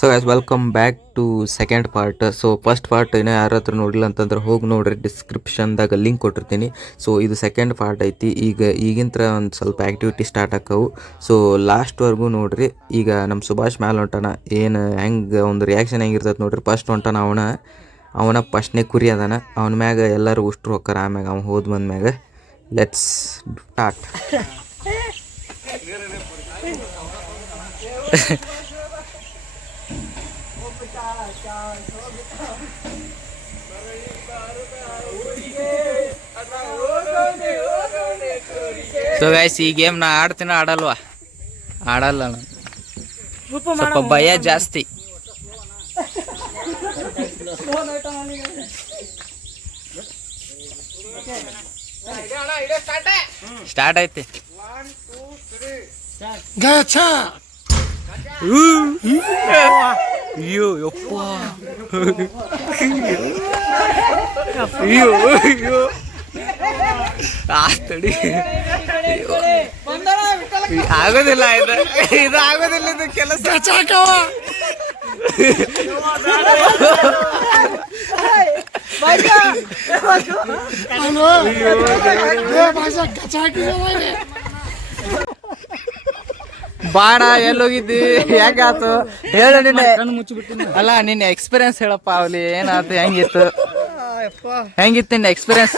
So as welcome back to second part so first part ಏನೋ ಯಾರ ಹತ್ರ ನೋಡಿಲ್ಲ ಅಂತಂದ್ರೆ ಹೋಗಿ ನೋಡ್ರಿ ಡಿಸ್ಕ್ರಿಪ್ಷನ್ದಾಗ ಲಿಂಕ್ ಕೊಟ್ಟಿರ್ತೀನಿ. ಸೊ ಇದು ಸೆಕೆಂಡ್ ಪಾರ್ಟ್ ಐತಿ. ಈಗ ಈಗಿಂತ್ರ ಒಂದು ಸ್ವಲ್ಪ ಆ್ಯಕ್ಟಿವಿಟಿ ಸ್ಟಾರ್ಟ್ ಆಕವು ಸೊ ಲಾಸ್ಟ್ವರೆಗೂ ನೋಡ್ರಿ ಈಗ ನಮ್ಮ ಸುಭಾಷ್ ಮ್ಯಾಲ ಹೊಂಟಾನ. ಏನು ಹೆಂಗೆ ಒಂದು ರಿಯಾಕ್ಷನ್ ಹೆಂಗಿರ್ತೈತೆ ನೋಡ್ರಿ. ಫಸ್ಟ್ ಹೊಂಟಾನ ಅವನ. ಅವನ ಫಸ್ಟ್ನೇ ಕುರಿ ಅದಾನ. ಅವನ ಮ್ಯಾಗ ಎಲ್ಲರೂ ಉಷ್ಟ್ರು ಹೋಕ್ಕಾರ ಆಮ್ಯಾಗ ಅವ್ನು ಹೋದ್ ಬಂದ್ಮ್ಯಾಗ ಲೆಟ್ಸ್ ಸ್ಟಾರ್ಟ್ ಸೊ ಗಾಯ್ಸ್ ಈ ಗೇಮ್ ನಾ ಆಡ್ತೀನ ಆಡಲ್ವಾ? ಆಡಲ್ಲ ನಾನು. ಸ್ವಲ್ಪ ಭಯ ಜಾಸ್ತಿ. ಸ್ಟಾರ್ಟ್ ಐತಿ. ಅಯ್ಯೋ ಯಪ್ಪ. ಅಯ್ಯೋ ಅಯ್ಯೋ. ಆಸ್ತಡಿ ಆಗೋದಿಲ್ಲ ಇದು. ಇದು ಆಗೋದಿಲ್ಲ ಇದು ಕೆಲಸ. ಬಾಡ ಎಲ್ಲೋಗಿದ್ದಿ? ಯಾಕಾತು ಹೇಳ ನಿನ್ನೆ ಅಲ್ಲ ನಿನ್ನ ಎಕ್ಸ್ಪೀರಿಯನ್ಸ್ ಹೇಳಪ್ಪ ಅವಲಿ ಏನಾಯ್ತು ಹೆಂಗಿತ್ತು? ಹೆಂಗಿತ್ತು ನಿನ್ನ ಎಕ್ಸ್ಪೀರಿಯನ್ಸ್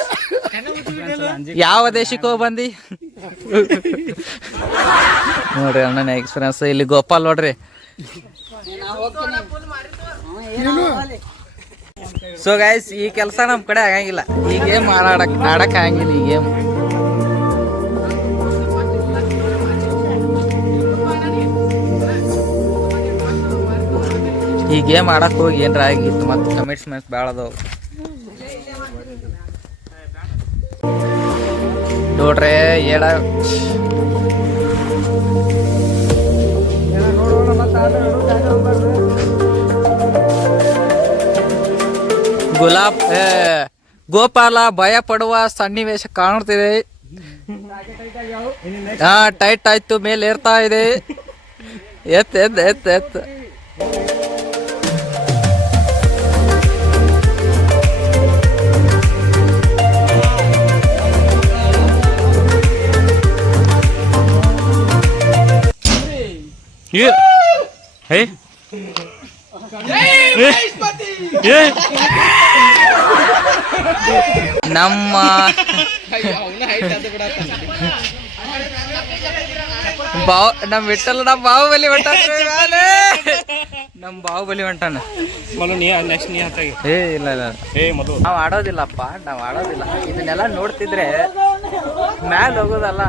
ಯಾವ ದೇಶಕ್ಕೆ ಹೋಗಿ ಬಂದಿ? ನೋಡ್ರಿ ಅಣ್ಣನ ಎಕ್ಸ್ಪೀರಿಯನ್ಸ್ ಇಲ್ಲಿ ಗೋಪಾಲ್ ನೋಡ್ರಿ. ಸೊ ಗೈಸ್ ಈ ಕೆಲಸ ನಮ್ ಕಡೆ ಆಗಂಗಿಲ್ಲ. ಈ ಗೇಮ್ ಆಡಕ್ ಆಡಕ್ ಆಗಂಗಿಲ್ಲ ಈ ಗೇಮ್ ಈ ಗೇಮ್ ಆಡಕ್ ಹೋಗಿ ಏನ್ರ ಆಗಿತ್ತು ಮತ್ತೆ ಕಮಿಟ್ಸ್ಮೆಂಟ್ಸ್ ಭಾಳ ಅದಾವ. ನೋಡ್ರೆ ಹೇಳ ಗುಲಾಬ್ ಗೋಪಾಲ ಭಯ ಪಡುವ ಸನ್ನಿವೇಶ ಕಾಣುತ್ತಿದೆ. ಹಾ ಟೈಟ್ ಆಯ್ತು, ಮೇಲೆ ಏರ್ತಾ ಇದೆ. ಎತ್ ಎತ್ ಎತ್ ಎತ್. ಏ ಹೇ ನಮ್ಮ ಬಾವ್ ನಮ್ ವಿಠಲ್ ನಮ್ಮ ಬಾಹುಬಲಿ ಹೊಂಟಾನ ನಮ್ ಬಾಹುಬಲಿ ಹೊಂಟಾನ ಮಲು ನೀ ನೆಕ್ಸ್ಟ್ ನೀ ಹತ್ತಾಗಿ ಏ ಇಲ್ಲ ಇಲ್ಲ. ಏ ಮಲು ನಾವ್ ಆಡೋದಿಲ್ಲಪ್ಪ ನಾವ್ ಆಡೋದಿಲ್ಲ. ಇದನ್ನೆಲ್ಲ ನೋಡ್ತಿದ್ರೆ ಮ್ಯಾಲ್ ಹೋಗೋದಲ್ಲ.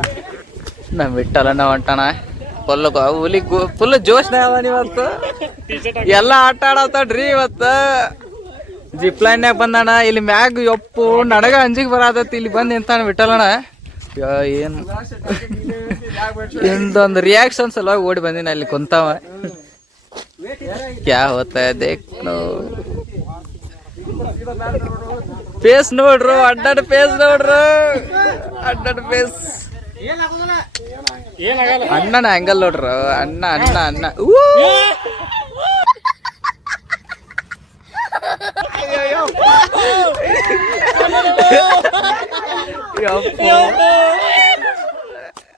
ನಮ್ ವಿಠಲನ ಹೊಂಟಾನ ಫುಲ್ ಹುಲಿ ಫುಲ್ ಜೋಶ್ ಇವತ್ತು? ಎಲ್ಲ ಆಟ ಆಡತ್ತಾಡ್ರಿ ಇವತ್ತು. ಜಿಪ್ ಲೈನ್ಯಾಗ ಬಂದಣ ಇಲ್ಲಿ ಮ್ಯಾಗ್ ಯಪ್ಪು ನಡಗ ಅಂಜಿಗೆ ಬರತೈತಿ. ಇಲ್ಲಿ ಬಂದು ನಿಂತಾನ ಬಿಟ್ಟಲ್ಲಣ್ಣ ಏನು ಇಂದೊಂದು ರಿಯಾಕ್ಷನ್ ಸಲುವಾಗಿ ಓಡಿ ಬಂದಿನ ಅಲ್ಲಿ ಕುಂತಾವ. ಕ್ಯಾ ಹೋತಾ ನೋ ಫೇಸ್ ನೋಡ್ರು, ಅಡ್ಡಾಡ ಫೇಸ್ ನೋಡ್ರು. ಅಡ್ಡಾಡ ಫೇಸ್ ಅಣ್ಣನ ಆಂಗಲ್ ನೋಡ್ರ. ಅಣ್ಣ ಅಣ್ಣ ಅಣ್ಣ.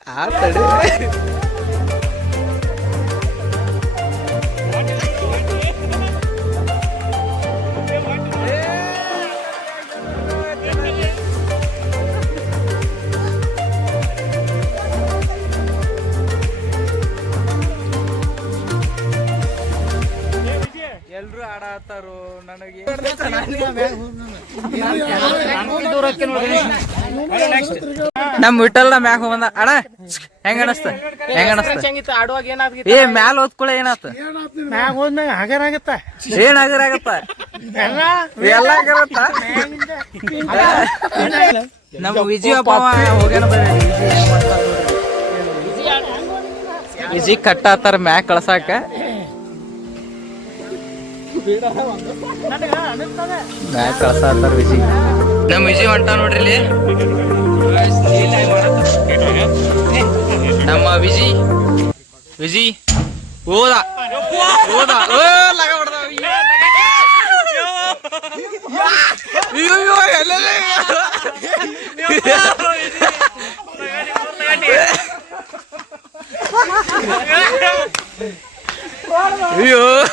ಆ ಆಡತ್ತಾರು ನನಗೆ? ನಮ್ ವಿಠಲ್ನ ಮ್ಯಾಗ ಬಂದ ಅಣ್ಣ ಹೆಂಗ ಅನಸ್ತ? ಹೆಂಗ ಅನಸ್ತ? ಆಡುವಾಗ ಏನಾಗ್ತಿ ಏ ಮ್ಯಾಲ ಓದ್ಕೊಳ ಏನಾತ? ಮ್ಯಾಗ ಹೋದ್ಮ್ಯಾಗ ಹಗರ ಆಗತ್ತ. ಏನ್ ಆಗತ್ತ? ಎಲ್ಲ ಆಗಿರತ್ತ ನಮ್ಮ ಪಾವ ಹೋಗ್ಯಾನ ಬರ್ರಿ ವಿಜಿ ಕಟ್ಟಾತಾರ ಮ್ಯಾಗ ಕಳ್ಸಾಕ. ಮ್ಯಾಚ್ ವಿಜಿ. ನಮ್ಮ ವಿಜಿ ಹೊಂಟ ನೋಡ್ರಿ ಇಲ್ಲಿ. ನಮ್ಮ ವಿಜಿ. ವಿಜಿ ಓದ ಓದ ಲಗ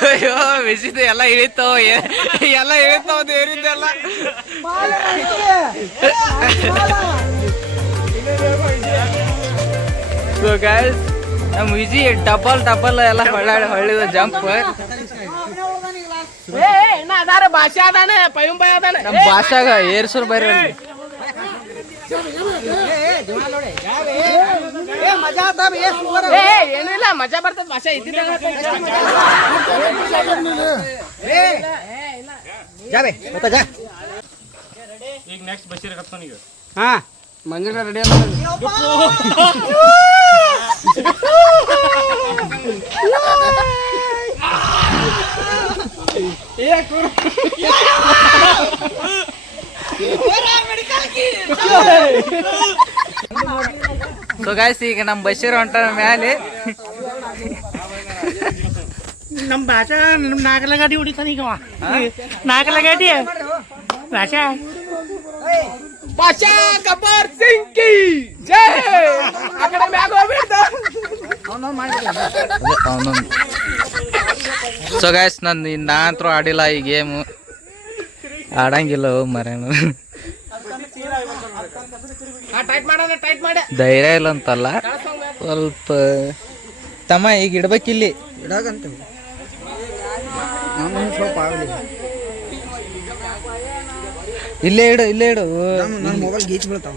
ಅಯ್ಯೋ ಬಿಸಿದ ಎಲ್ಲ ಇಳಿತಾವ ಎಲ್ಲ ಇಳಿತಾವ ದೇವರಿಂದೆಲ್ಲ ಸೊ ಗೈಸ್ ನಮ್ಮ ವಿಜಿ ಡಬಲ್ ಡಬಲ್ ಎಲ್ಲ ಹೊಳ್ಳಾಡ ಹೊಳ್ಳಿದ ಜಂಪ್ ಅದಾರ ಭಾಷೆ ಅದಾನೆ ಪಯುಂಬೈ ಅದಾನೆ ನಮ್ಮ ಭಾಷಾಗ ಏರ್ಸೂರ್ ಬೈರ ಏ ಏನಿಲ್ಲ ಮಜಾ ಬರ್ತದ ಭಾಷೆ ಇದ್ದಿದ್ದಾಗ ಈಗ ನೆಕ್ಸ್ಟ್ ಬಸ್ಸಿರ ಕತ್ಕೊನಿಗ ಹಾ ಮಂದಿರ ರೆಡಿ ಸೊ ಗಾಯ್ಸ್ ಈಗ ನಮ್ಮ ಬಶೀರ್ ಹೊಂಟ ಮ್ಯಾಲೆ. ನಮ್ ಭಾಷೆ ನಮ್ ನಾಗಲ ಗಾಡಿ ಹೊಡಿತಾನ ಈಗ. ನಾಗಲ ಗಾಡಿ ಭಾಷಾ ಭಾಷಾ ಗಬ್ಬರ್ ಸಿಂಗ್ ಕಿ ಜೈ. ಆ ಕಡೆ ಮ್ಯಾಗ ಹೋಗ್ಬಿಡ್ತ ಸೊ ಗಾಯ್ಸ್ ನಾನು ನಾ ಅಂತೂ ಆಡಿಲ್ಲ ಈ ಗೇಮು ಆಡಂಗಿಲ್ಲ ಮರೇನು ಟೈಟ್ ಮಾಡೋಣ ಟೈಟ್ ಮಾಡ ಧೈರ್ಯ ಇಲ್ಲ ಅಂತಲ್ಲ. ಸ್ವಲ್ಪ ತಮ್ಮ ಈಗ ಇಡ್ಬೇಕಿಲ್ಲಿ. ಇಡಾಗಂತ. ನಾನು ಸ್ವಲ್ಪ ಆಗಲಿ. ಇಲ್ಲೇ ಇಡು ಇಲ್ಲೇ ಇಡು. ನನ್ನ ಮೊಬೈಲ್ ಗೀಚ್ ಬೀಳ್ತಾವ.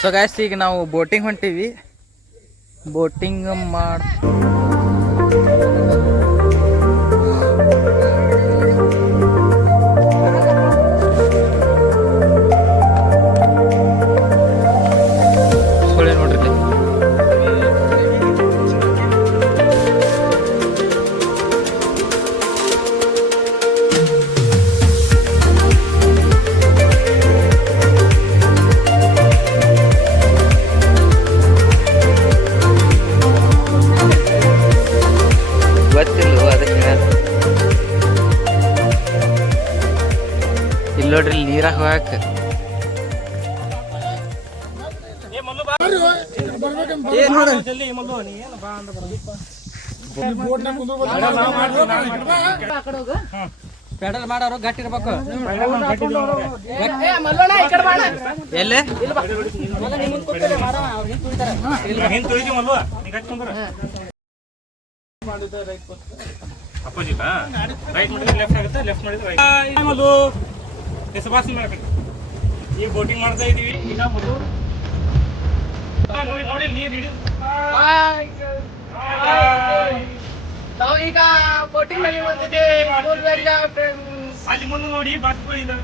ಸೊ ಗಾಯ್ಸ್ ಈಗ ನಾವು ಬೋಟಿಂಗ್ ಹೊಂಟೀವಿ. ಬೋಟಿಂಗ್ ಮಾಡ್ ಪೆಡಲ್ ಮಾಡೋರು ಗಟ್ಟಿ ಇರ್ಬೇಕು ಅಪೋಸಿಟ್ ರೈಟ್ ಮಾಡಿದ್ರೆ ಲೆಫ್ಟ್ ಆಗುತ್ತೆ ಲೆಫ್ಟ್ ಮಾಡಿದ್ರೆ ರೈಟ್ ಬೋಟಿಂಗ್ ಮಾಡ್ತಾ ಇದೀವಿ. ಮಲ್ಲು ಆ, ನೋಡಿ ನೋಡಿ ನೀರ್ ಹಿಡಿದು ನಾವು ಈಗ ಬೋಟಿಂಗ್ನಲ್ಲಿ ಬಂದಿದ್ದೇವೆ ಅಲ್ಲಿ ಮುಂದೆ ನೋಡಿ ಬಾತ್ಗಳಿಲ್ಲ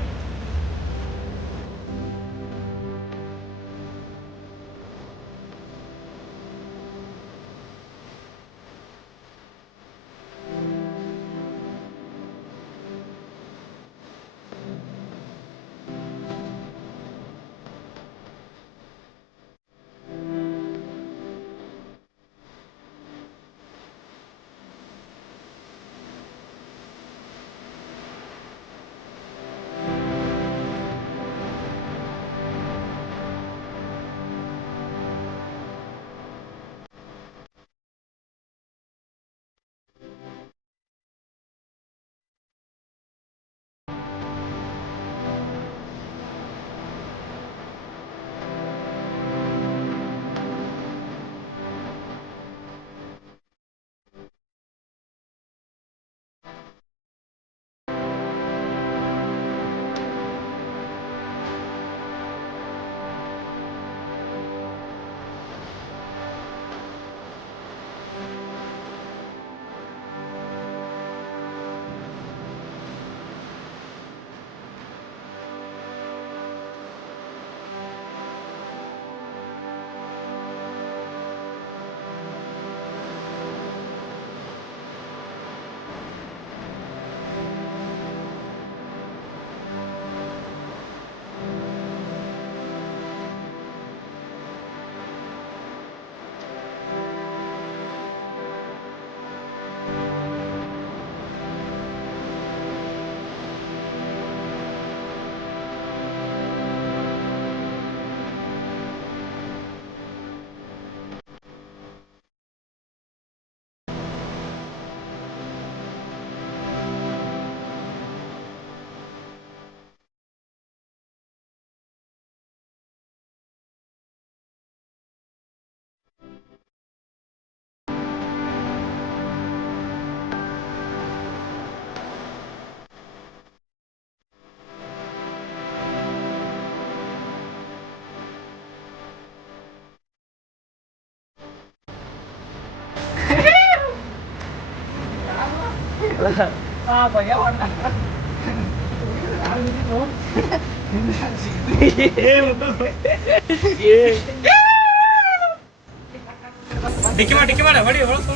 ಡಿಕ್ಕಿ ಮಾಡಿ ಡಿಕ್ಕಿ ಮಾಡಿ ಹೊಡಿ ಹೊಳಸ್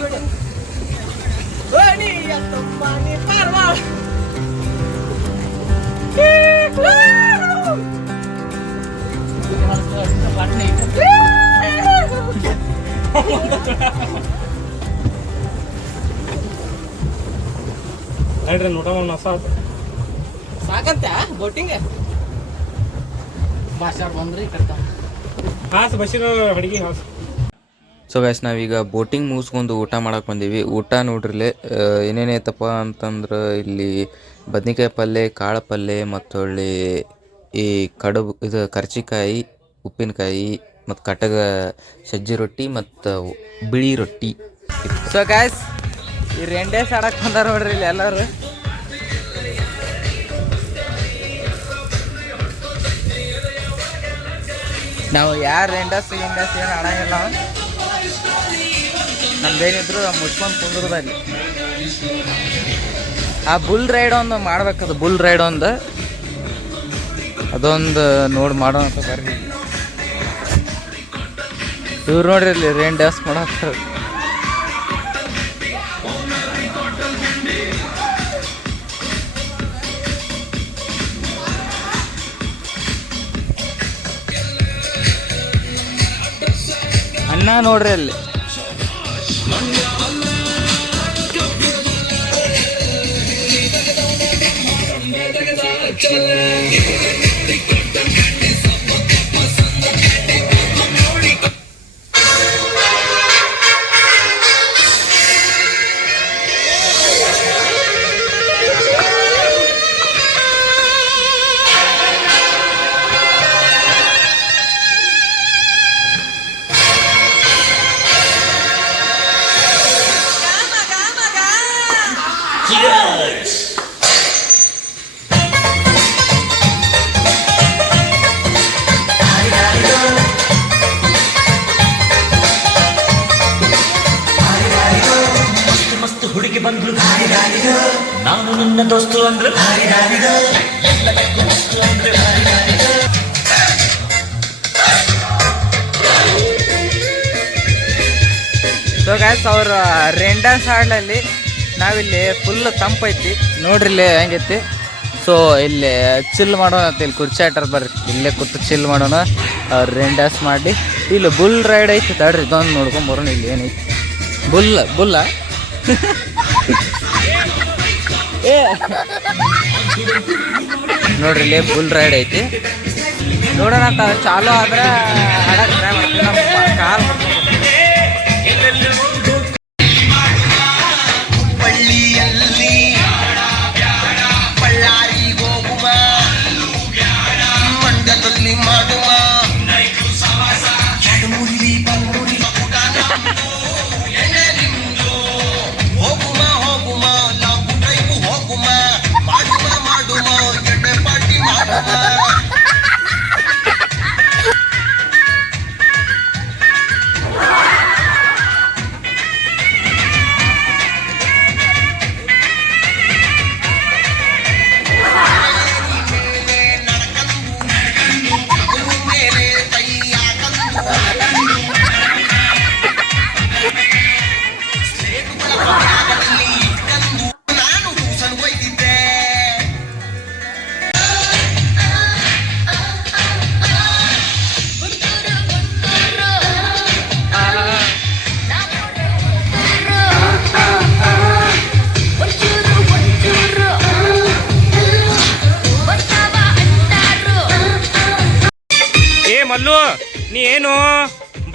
ಹೇಳ್ರಿ ನೋಟ ಒಂದು ಸಾಕು ಸಾಕಂತ ಬೋಟಿಂಗ್ ಬಂದ್ರಿ ಹಾಸ್ ಹಾಸ್. ಸೊ ಗೈಸ್ ನಾವೀಗ ಬೋಟಿಂಗ್ ಮುಗಿಸ್ಕೊಂಡು ಊಟ ಮಾಡಕ್ಕೆ ಬಂದೀವಿ. ಊಟ ನೋಡ್ರಿಲೆ ಏನೇನೈತಪ್ಪ ಅಂತಂದ್ರೆ ಇಲ್ಲಿ ಬದ್ನಿಕಾಯಿ ಪಲ್ಯ ಕಾಳು ಪಲ್ಯ ಮತ್ತು ಹೊಳ್ಳಿ ಈ ಕಡುಬು ಇದು ಕರ್ಚಿಕಾಯಿ ಉಪ್ಪಿನಕಾಯಿ ಮತ್ತು ಕಟಗ ಸಜ್ಜಿ ರೊಟ್ಟಿ ಮತ್ತು ಬಿಳಿ ರೊಟ್ಟಿ. ಸೊ ಗಾಯ್ಸ್ ಈ ರೆಂಡೇಸ್ ಆಡಕ್ ಬಂದಾರ ನೋಡ್ರಿ ಇಲ್ಲಿ ಎಲ್ಲರೂ. ನಾವು ಯಾರು ರೆಂಡಸ್ ಗಿಂಡಸ್ ಏನು ಆಡಂಗಿಲ್ಲ. ನಮ್ದೇನಿದ್ರು ಮುಚ್ಕೊಂಡು ಕುಂದ್ರದ ಅಲ್ಲಿ ಆ ಬುಲ್ ರೈಡ್ ಒಂದು ಮಾಡ್ಬೇಕದು ಬುಲ್ ರೈಡ್ ಒಂದು. ಅದೊಂದು ನೋಡಿ ಮಾಡೋಣ ಅಂತ ಬರ್ರಿ. ಇವ್ರು ನೋಡ್ರಿ ಇಲ್ಲಿ ರೇನ್ ಡ್ಯಾನ್ಸ್ ಮಾಡತ್ತಾರ ನೋಡ್ರಿ ಅಲ್ಲಿ. ಮಸ್ತ್ ಸೊ ಗಾಯ್ಸ್ ಅವ್ರ ರೇನ್ ಡ್ಯಾನ್ಸ್ ಆಡ್ಲಲ್ಲಿ ನಾವಿಲ್ಲಿ ಫುಲ್ ತಂಪೈತಿ ನೋಡ್ರಿ ಇಲ್ಲಿ ಹೆಂಗೈತಿ ಸೊ ಇಲ್ಲಿ ಚಿಲ್ ಮಾಡೋಣ ಅಂತ ಇಲ್ಲಿ ಕುರ್ಚಿ ಆಟರ್ ಬರ್ರಿ ಇಲ್ಲೇ ಕೂತು ಚಿಲ್ ಮಾಡೋಣ. ಅವ್ರು ಡ್ಯಾನ್ಸ್ ಮಾಡಿ. ಇಲ್ಲಿ ಬುಲ್ ರೈಡ್ ಐತಿ ತಡ್ರಿ, ಇದೊಂದು ನೋಡ್ಕೊಂಡ್ ಬರೋಣ ಇಲ್ಲಿ ಏನೈತಿ. ಬುಲ್ ಬುಲ್ಲ ಏ. ನೋಡ್ರಿ ಇಲ್ಲಿ ಬುಲ್ ರೈಡ್ ಐತಿ. ನೋಡೋಣ ಅಂತ, ಚಾಲು ಆದ್ರೆ ಆಡಕ್ಕೆ ಟ್ರೈ ಮಾಡ್ತೀವಿ ನಮ್ಮ ಕಾಲ್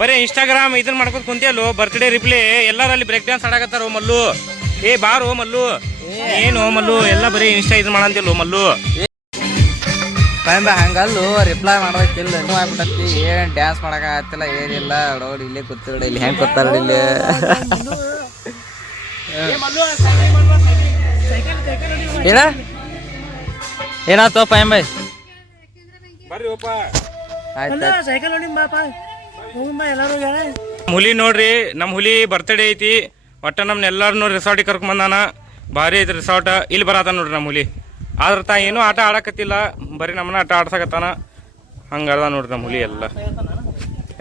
ಬರೀ ಇನ್ಸ್ಟಾಗ್ರಾಮ್ ಇದನ್ನ ಮಾಡ್ಕೊಂಡ್ ಕುಂತಿಯಲ್ಲು? ಬರ್ತ್ಡೇ ರಿಪ್ಲೇ ಎಲ್ಲರಲ್ಲಿ ಬ್ರೇಕ್ ಡ್ಯಾನ್ಸ್ ಆಡಕತ್ತಾರ ಮಲ್ಲು? ಏ ಬಾರು ಮಲ್ಲು? ಏನು ಮಲ್ಲು? ಎಲ್ಲ ಬರೀ ಇನ್ಸ್ಟಾ ಇದನ್ನ ಮಾಡಂತಿಲ್ಲ ಮಲ್ಲು? ಹಂಗಲ್ಲು ರಿಪ್ಲೈ ಮಾಡೋಕ್ಕಿಲ್ಲ ಇನ್ನೂ ಆಗ್ಬಿಟ್ಟತಿ ಏನ್ ಡ್ಯಾನ್ಸ್ ಮಾಡಕ್ ಆಗತ್ತಿಲ್ಲ ಏನಿಲ್ಲ. ನೋಡಿ ಇಲ್ಲೇ ಕೂತಿರಡಿ ಇಲ್ಲಿ ಹೆಂಗ್ ಕೂತಾರ ಇಲ್ಲಿ. ಏನ? ಏನಾಯ್ತು ಪೈಮ್ ಬರ್ರಿ ಆಯ್ತು ಸೈಕಲ್ ನೋಡಿ ಬಾಪ. ಹುಲಿ ನೋಡ್ರಿ, ನಮ್ಮ ಹುಲಿ ಬರ್ತ್ಡೇ ಐತಿ. ಒಟ್ಟ ನಮ್ನ ಎಲ್ಲಾರನು ರೆಸಾರ್ಟಿಗೆ ಕರ್ಕೊಂಡ್ ಬಂದಾನ. ಭಾರಿ ಐತಿ ರಿಸಾರ್ಟ್ ಇಲ್ಲಿ ಬರತ್ತ ನೋಡ್ರಿ ನಮ್ಮ ಹುಲಿ. ಆದ್ರ ತಾ ಏನೂ ಆಟ ಆಡಕತ್ತಿಲ್ಲ. ಬರೀ ನಮ್ಮನ್ನ ಆಟ ಆಡ್ಸಕತ್ತಾನ. ಹಂಗೆ ಅದ ನೋಡ್ರಿ ನಮ್ಮ ಹುಲಿ ಎಲ್ಲ.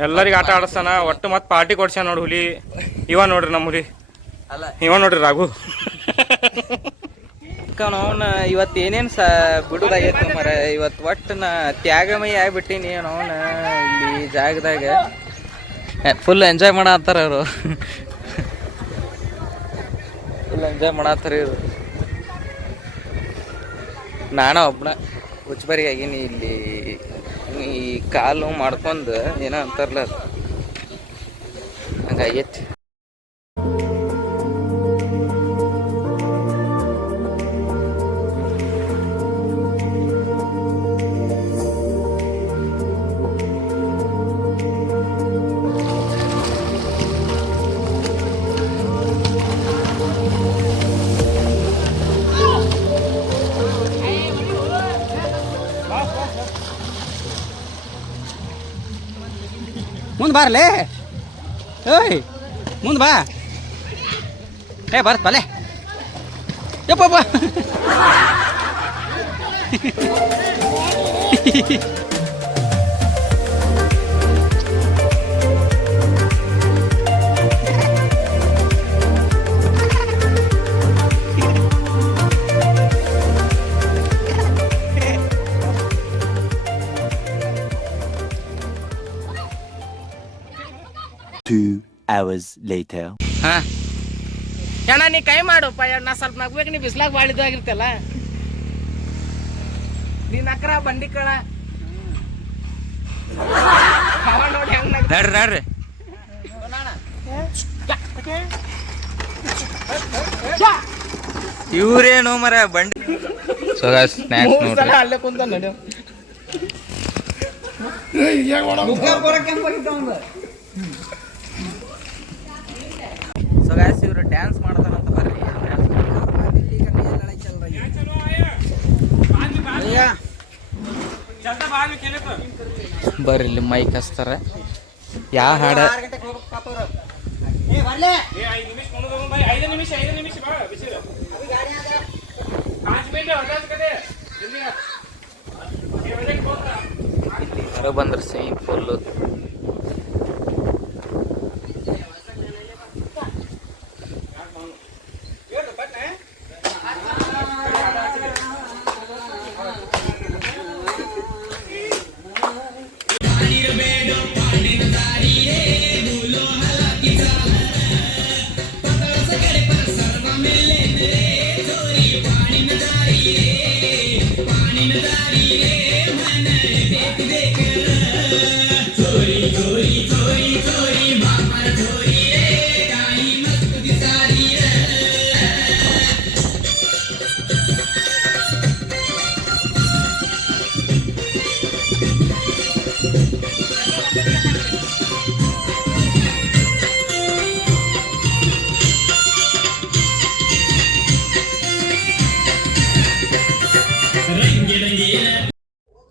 ಎಲ್ಲರಿಗೆ ಆಟ ಆಡಿಸ್ತಾನ. ಒಟ್ಟು ಮತ್ತೆ ಪಾರ್ಟಿ ಕೊಡ್ಸ ನೋಡಿ ಹುಲಿ. ಇವ ನೋಡ್ರಿ ನಮ್ಮ ಹುಲಿ. ಇವ ನೋಡ್ರಿ ರಾಘು. ಅವನ ಇವತ್ತು ಏನೇನು ಸ ಬಿಡುದಾಗೈತೆ ಮರ. ಇವತ್ತು ಒಟ್ಟು ನಾ ತ್ಯಾಗಮಯ ಆಗ್ಬಿಟ್ಟಿನಿ ಅವನ. ಇಲ್ಲಿ ಜಾಗದಾಗ. ಫುಲ್ ಎಂಜಾಯ್ ಮಾಡತ್ತಾರ ಅವರು ಫುಲ್ ಎಂಜಾಯ್ ಮಾಡತ್ತಾರ ಇವರು. ನಾನು ಒಬ್ಬನ ಹುಚ್ಚಬರಿಗೆ ಆಗೀನಿ ಇಲ್ಲಿ. ಈ ಕಾಲು ಮಾಡ್ಕೊಂಡು ಏನೋ ಅಂತಾರಲ್ಲ ಹಂಗಾಗೈತಿ. ಬಾರಲೇ? ಏಯ್ ಮುಂದೆ ಬಾ. ಏ ಬರ್ತ ಬಲೆ ಯಪ್ಪ. Two hours later. ಹಾ? ಅಣ್ಣ ನೀ ಕೈ ಮಾಡಪ್ಪ ಪ ನಾ ಸ್ವಲ್ಪ ನಗ್ಬೇಕು ನೀ ಬಿಸ್ಲಾಗ ಭಾಳ ಇದಾಗಿರ್ತಲ್ಲ ನೀ ನಕ್ರ ಬಂಡಿ ಕಳ. ಅವ ನೋಡಿ ಹೆಂಗ್ ನಗ್ ನಡ್ರಿ ನಡ್ರಿ. ಇವ್ರೇನು ಮರ ಬಂಡಿ ಸೊ ಸ್ನ್ಯಾಕ್ಸ್ ಮೂರ್ ಸಲ ನೋಡ್ರಿ ಅಲ್ಲೇ ಕುಂತ ನಡಿ ಸೊ ಗಾಯ್ಸ್ ಇವ್ರು ಡ್ಯಾನ್ಸ್ ಮಾಡ್ತಾರಂತ ಬರ್ರಿ. ಬರ್ರಿ ಇಲ್ಲಿ ಮೈಕ್ ಹಚ್ತಾರ. ಯಾ ಹಾಡ? ಐದು ನಿಮಿಷ ಐದು ನಿಮಿಷ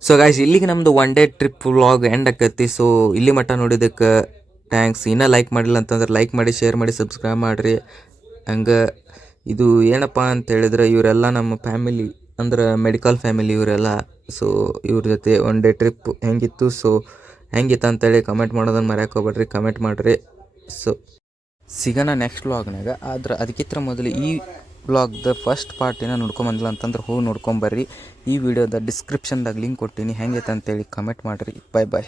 ಸೊ ಗಾಯ್ಸ್ ಇಲ್ಲಿಗೆ ನಮ್ಮದು one day trip vlog end ಆಕೈತಿ. ಸೊ ಇಲ್ಲಿ ಮಟ್ಟ ನೋಡಿದ್ದಕ್ಕೆ ಥ್ಯಾಂಕ್ಸ್ ಇನ್ನೂ ಲೈಕ್ ಮಾಡಿಲ್ಲ ಅಂತಂದ್ರೆ ಲೈಕ್ ಮಾಡಿ ಶೇರ್ ಮಾಡಿ ಸಬ್ಸ್ಕ್ರೈಬ್ ಮಾಡಿರಿ. ಹಂಗೆ ಇದು ಏನಪ್ಪ ಅಂತ ಹೇಳಿದ್ರೆ ಇವರೆಲ್ಲ ನಮ್ಮ ಫ್ಯಾಮಿಲಿ ಅಂದ್ರೆ ಮೆಡಿಕಲ್ ಫ್ಯಾಮಿಲಿ ಇವರೆಲ್ಲ. ಸೊ ಇವ್ರ ಜೊತೆ ಒನ್ ಡೇ ಟ್ರಿಪ್ ಹೆಂಗಿತ್ತು? ಸೊ ಹೆಂಗಿತ್ತು ಅಂತೇಳಿ ಕಮೆಂಟ್ ಮಾಡೋದನ್ನು ಮರ್ಯಾಕೆ ಹೋಗ್ಬೇಡ್ರಿ. ಕಮೆಂಟ್ ಮಾಡಿರಿ. ಸೊ ಸಿಗೋಣ ನೆಕ್ಸ್ಟ್ ವ್ಲಾಗ್ನಾಗ ಆದ್ರೆ ಅದಕ್ಕಿಂತ ಮೊದಲು ಈ ವ್ಲಾಗ್ದ ಫಸ್ಟ್ ಪಾರ್ಟಿನ ನೋಡ್ಕೊಂಬಂದಿಲ್ಲ ಅಂತಂದ್ರೆ ಹೋಗಿ ನೋಡ್ಕೊಂಬರ್ರಿ ಈ ವಿಡಿಯೋದ ಡಿಸ್ಕ್ರಿಪ್ಷನ್ದಾಗ ಲಿಂಕ್ ಕೊಟ್ಟಿನಿ. ಹೆಂಗೈತೆ ಅಂತೇಳಿ ಕಮೆಂಟ್ ಮಾಡಿರಿ. ಬಾಯ್ ಬಾಯ್